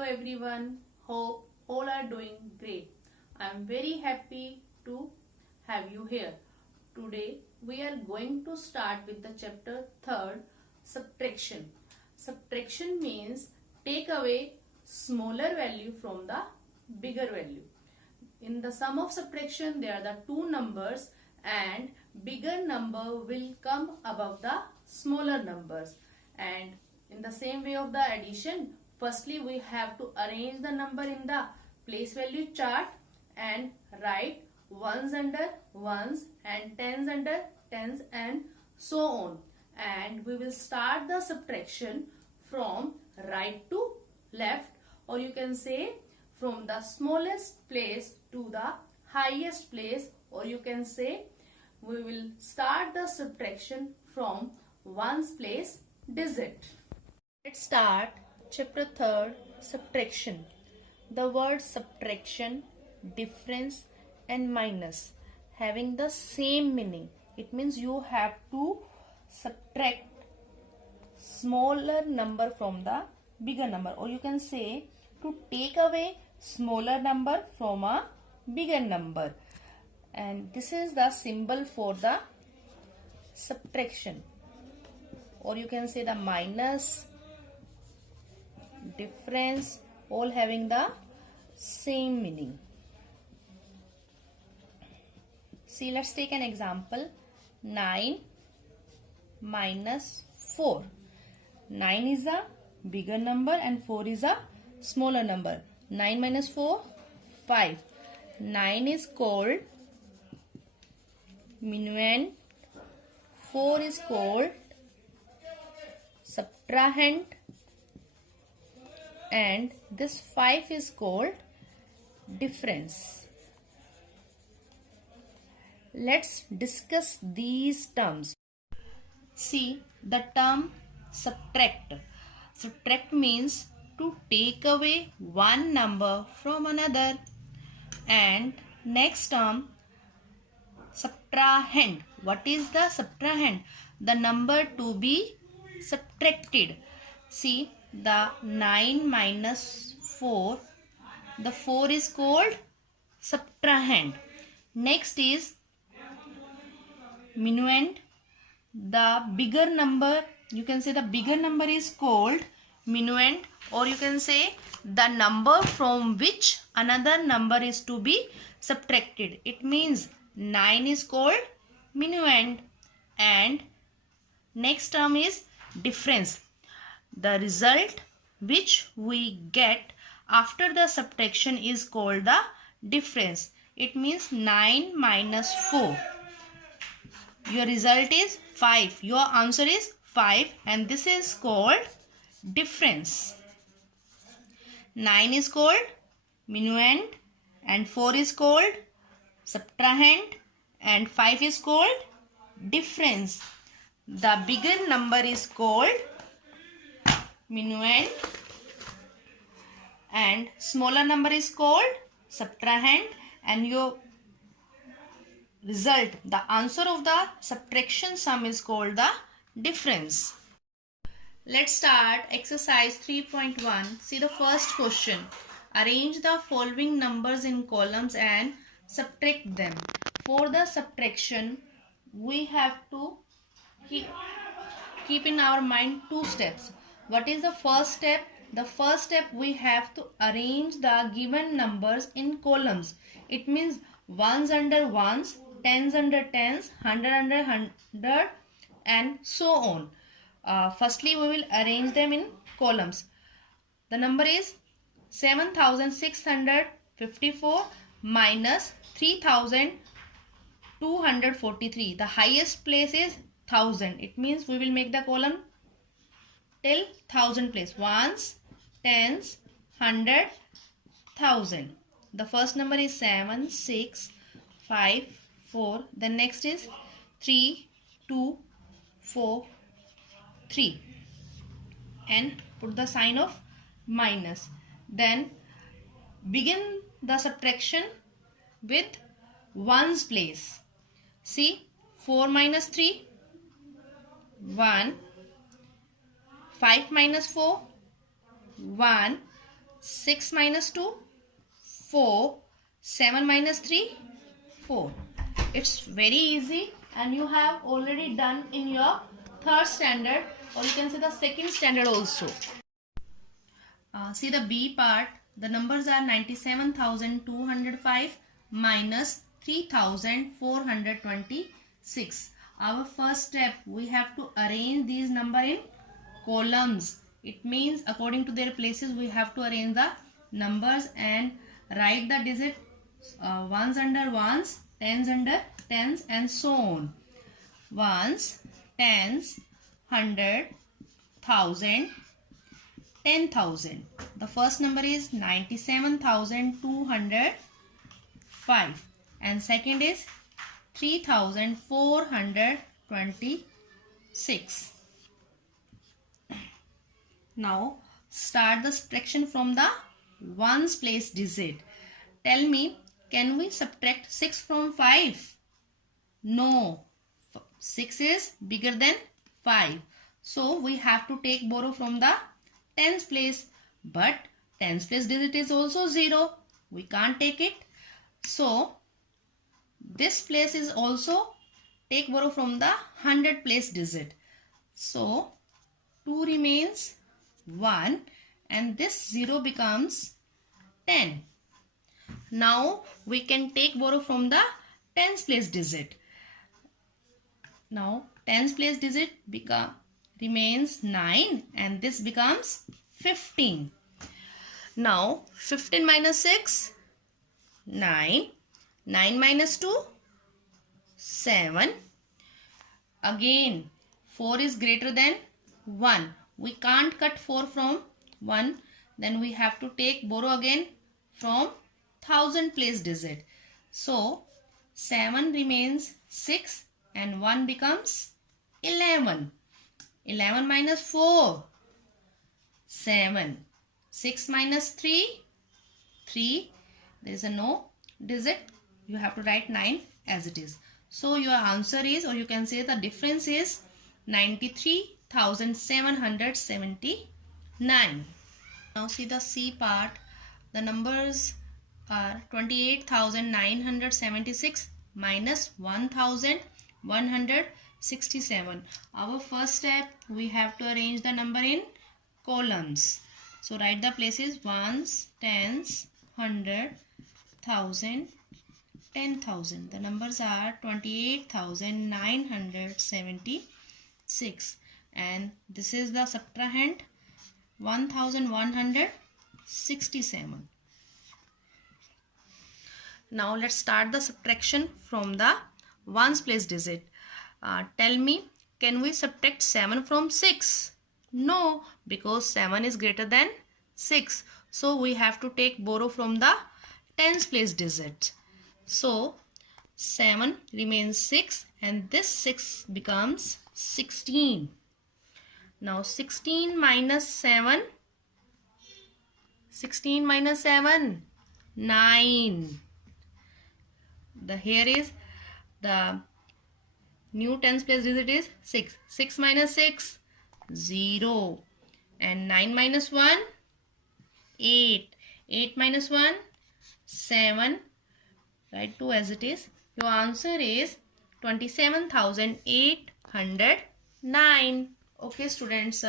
Hello everyone, hope all are doing great. I am very happy to have you here. Today we are going to start with the chapter 3rd, subtraction. Subtraction means take away smaller value from the bigger value. In the sum of subtraction there are the two numbers and bigger number will come above the smaller numbers, and in the same way of the addition, firstly we have to arrange the number in the place value chart and write ones under ones and tens under tens and so on, and we will start the subtraction from right to left, or you can say from the smallest place to the highest place, or you can say we will start the subtraction from ones place digit. Let's start chapter 3rd, subtraction. The word subtraction, difference and minus having the same meaning. It means you have to subtract smaller number from the bigger number, or you can say to take away smaller number from a bigger number, and this is the symbol for the subtraction, or you can say the minus, difference, all having the same meaning. See, let's take an example. 9 minus 4. 9 is a bigger number and 4 is a smaller number. 9 minus 4, 5. 9 is called minuend, 4 is called subtrahend, and this 5 is called difference. Let's discuss these terms. See, the term subtract. Subtract means to take away one number from another, and next term subtrahend. What is the subtrahend? The number to be subtracted. See, the 9 minus 4, the 4 is called subtrahend. Next is minuend. The bigger number, you can say the bigger number is called minuend, or you can say the number from which another number is to be subtracted. It means 9 is called minuend, and next term is difference. The result which we get after the subtraction is called the difference. It means 9 minus 4. Your result is 5. Your answer is 5, and this is called difference. 9 is called minuend and 4 is called subtrahend and 5 is called difference. The bigger number is called minuend and smaller number is called subtrahend, and your result, the answer of the subtraction sum, is called the difference. Let's start exercise 3.1. See the first question. Arrange the following numbers in columns and subtract them. For the subtraction, we have to keep in our mind two steps. What is the first step? The first step, we have to arrange the given numbers in columns. It means ones under ones, tens under tens, hundred under hundred, and so on. Firstly, we will arrange them in columns. The number is 7654 minus 3243. The highest place is 1000. It means we will make the column till 1000 place. Ones, tens, hundred, 1000. The first number is 7654. The next is 3243, and put the sign of minus. Then begin the subtraction with ones place. See, 4 minus 3, 1. 5 minus 4, 1. 6 minus 2, 4. 7 minus 3, 4. It's very easy and you have already done in your third standard, or you can say the second standard also. See the B part. The numbers are 97,205 minus 3,426. Our first step, we have to arrange these numbers in columns. It means according to their places we have to arrange the numbers and write the digit ones under ones, tens under tens, and so on. Ones, tens, 100, 1,000, 10,000. The first number is 97,205 and second is 3,426. Now start the subtraction from the ones place digit. Tell me, can we subtract 6 from 5? No. 6 is bigger than 5. So we have to borrow from the tens place. But tens place digit is also 0. We can't take it. So this place is also borrow from the 100 place digit. So 2 remains 1 and this 0 becomes 10. Now we can borrow from the tens place digit. Now tens place digit remains 9 and this becomes 15. Now 15 minus 6, 9. 9 minus 2, 7. Again 4 is greater than 1. We can't cut 4 from 1. Then we have to borrow again from 1,000 place digit. So 7 remains 6 and 1 becomes 11. 11 minus 4, 7. 6 minus 3, 3. There is a no digit. You have to write 9 as it is. So your answer is, or you can say the difference is 93,779. Now see the C part. The numbers are 28,976 minus 1,167. Our first step, we have to arrange the number in columns. So write the places ones, tens, 100, 1,000, 10,000. The numbers are 28,976 and this is the subtrahend 1,167. Now let's start the subtraction from the ones place digit. Tell me, can we subtract 7 from 6? No, because 7 is greater than 6. So we have to borrow from the tens place digit. So 7 remains 6 and this 6 becomes 16. Now 16 minus 7. 16 minus 7. 9. Here is the new tens place digit is 6. 6 minus 6. 0. And 9 minus 1. 8. 8 minus 1. 7. Write 2 as it is. Your answer is 27,809. Okay students,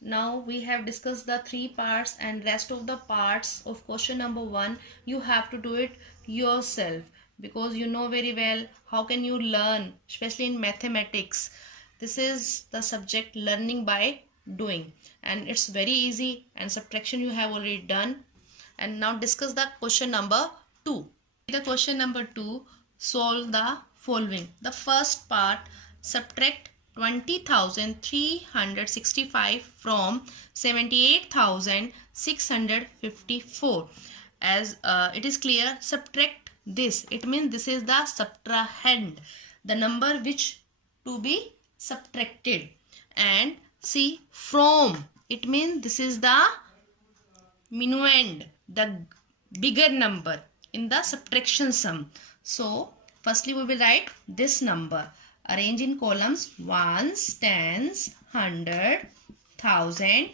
now we have discussed the 3 parts and rest of the parts of question number 1 you have to do it yourself, because you know very well how can you learn, especially in mathematics. This is the subject learning by doing and it's very easy, and subtraction you have already done. And now discuss the question number 2. The question number 2, solve the following. The first part, subtract 20,365 from 78,654. As it is clear, subtract this. It means this is the subtrahend, the number which to be subtracted. And see, from, it means this is the minuend, the bigger number in the subtraction sum. So firstly we will write this number. Arrange in columns ones, tens, 100, 1,000,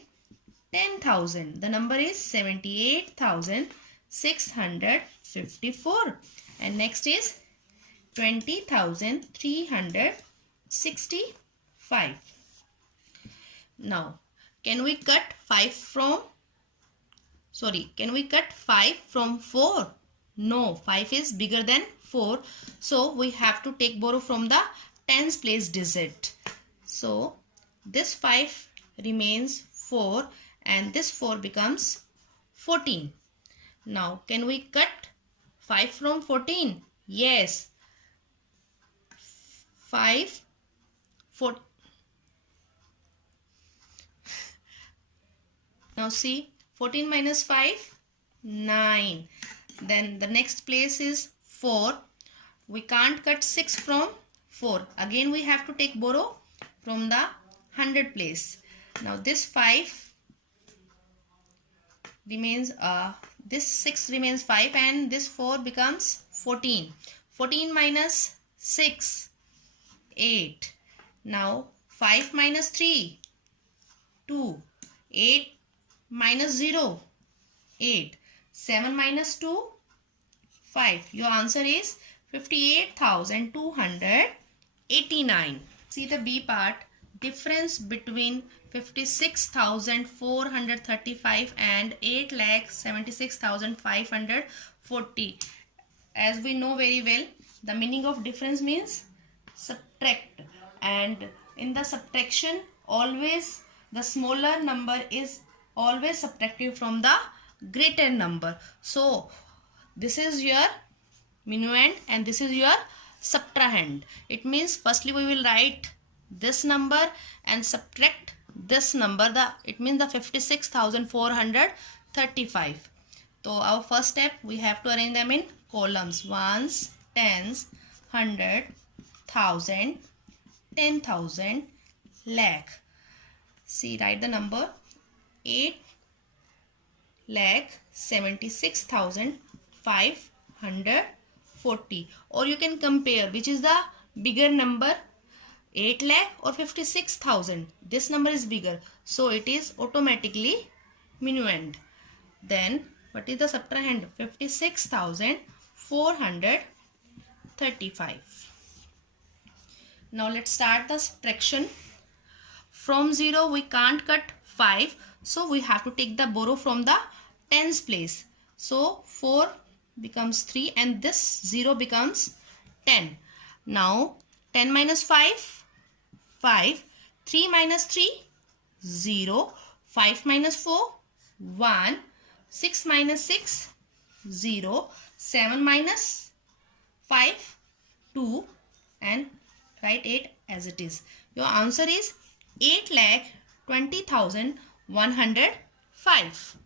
10,000. The number is 78,654. And next is 20,365. Now, can we cut 5 from 4? No, 5 is bigger than 4. So, we have to take borrow from the tens place digit. So, this 5 remains 4 and this 4 becomes 14. Now, can we cut 5 from 14? Yes. 5, 4. Now see, 14 minus 5, 9. Then the next place is 4. We can't cut 6 from 4. Again we have to take borrow from the 100 place. Now this 5 remains, this 6 remains 5 and this 4 becomes 14. 14 minus 6, 8. Now 5 minus 3, 2. 8 minus 0, 8. 7 minus 2, 5. Your answer is 58,289. See the B part. Difference between 56,435 and 8,76,540. As we know very well, the meaning of difference means subtract. And in the subtraction, always the smaller number is always subtracted from the greater number. So, this is your minuend and this is your subtrahend. It means firstly we will write this number and subtract this number. It means the 56,435. So our first step, we have to arrange them in columns: ones, tens, hundred, thousand, 10,000, lakh. See, write the number 8,76,540. Or you can compare which is the bigger number, 8 lakh or 56,000. This number is bigger, so it is automatically minuend. Then what is the subtrahend? 56,435. Now let's start the subtraction. From 0 we can't cut 5, so we have to take the borrow from the tens place. So 4 becomes 3 and this 0 becomes 10. Now 10 minus 5, 5. 3 minus 3, 0. 5 minus 4, 1. 6 minus 6, 0. 7 minus 5, 2. And write 8 as it is. Your answer is 8,20,105.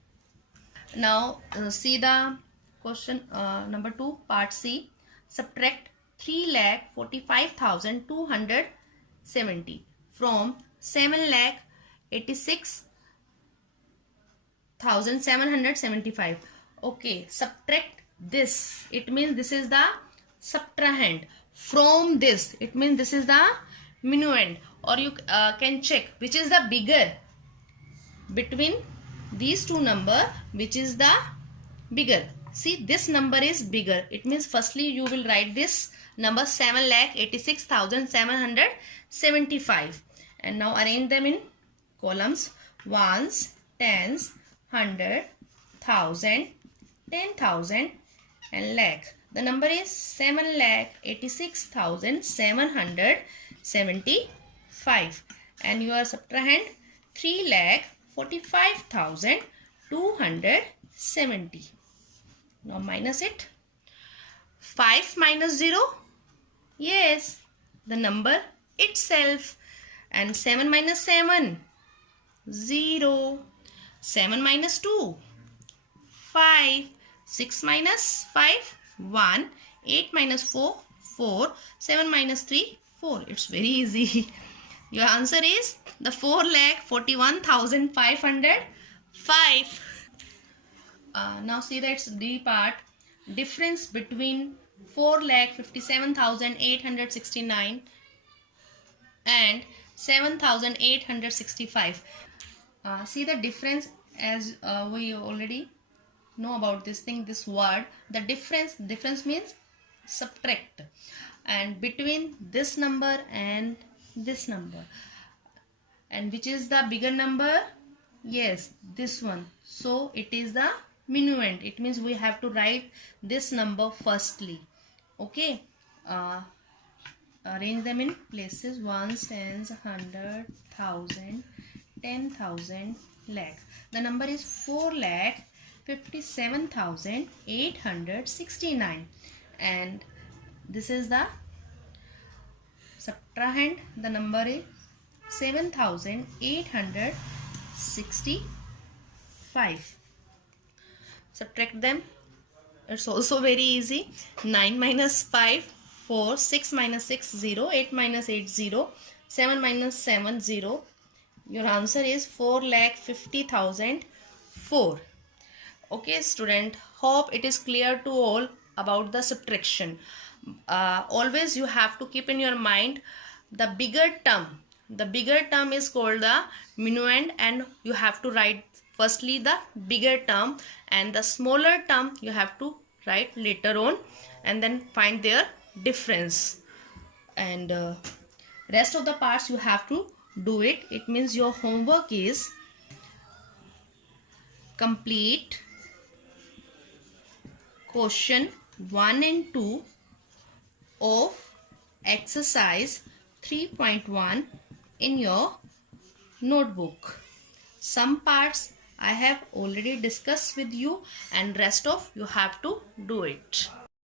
Now see the question number 2, part C. Subtract 3,45,270 from 7,86,775. Okay, subtract this. It means this is the subtrahend. From this, it means this is the minuend. Or you can check which is the bigger between these two numbers. Which is the bigger? See, this number is bigger. It means firstly you will write this number 7,86,775 and now arrange them in columns: ones, tens, hundred, thousand, 10,000 and lakh. The number is 7,86,775 and your subtrahend 3,45,270. Now minus it. 5 minus 0, yes, the number itself. And 7 minus 7, 0. 7 minus 2, 5. 6 minus 5, 1. 8 minus 4, 4. 7 minus 3, 4. It's very easy. Your answer is the 4,41,505. Now see that's D part. Difference between 4,57,869 and 7,865. See the difference as we already know about this thing, this word, the difference means subtract, and between this number and this number, and which is the bigger number? Yes, this one. So it is the minuend. It means we have to write this number firstly. Okay, arrange them in places: ones, tens, hundred, thousand, 10,000, lakh. The number is 4,57,869, and this is the subtrahend. The number is 7,865. Subtract them. It's also very easy. 9 minus 5, 4. 6 minus 6, 0. 8 minus 8, 0. 7 minus 7, 0. Your answer is 4,50,004. Okay, student. Hope it is clear to all about the subtraction. Always you have to keep in your mind the bigger term. The bigger term is called the minuend, and you have to write firstly the bigger term, and the smaller term you have to write later on, and then find their difference. And rest of the parts you have to do it. It means your homework is complete question 1 and 2 of exercise 3.1 in your notebook. Some parts I have already discussed with you, and rest of you have to do it.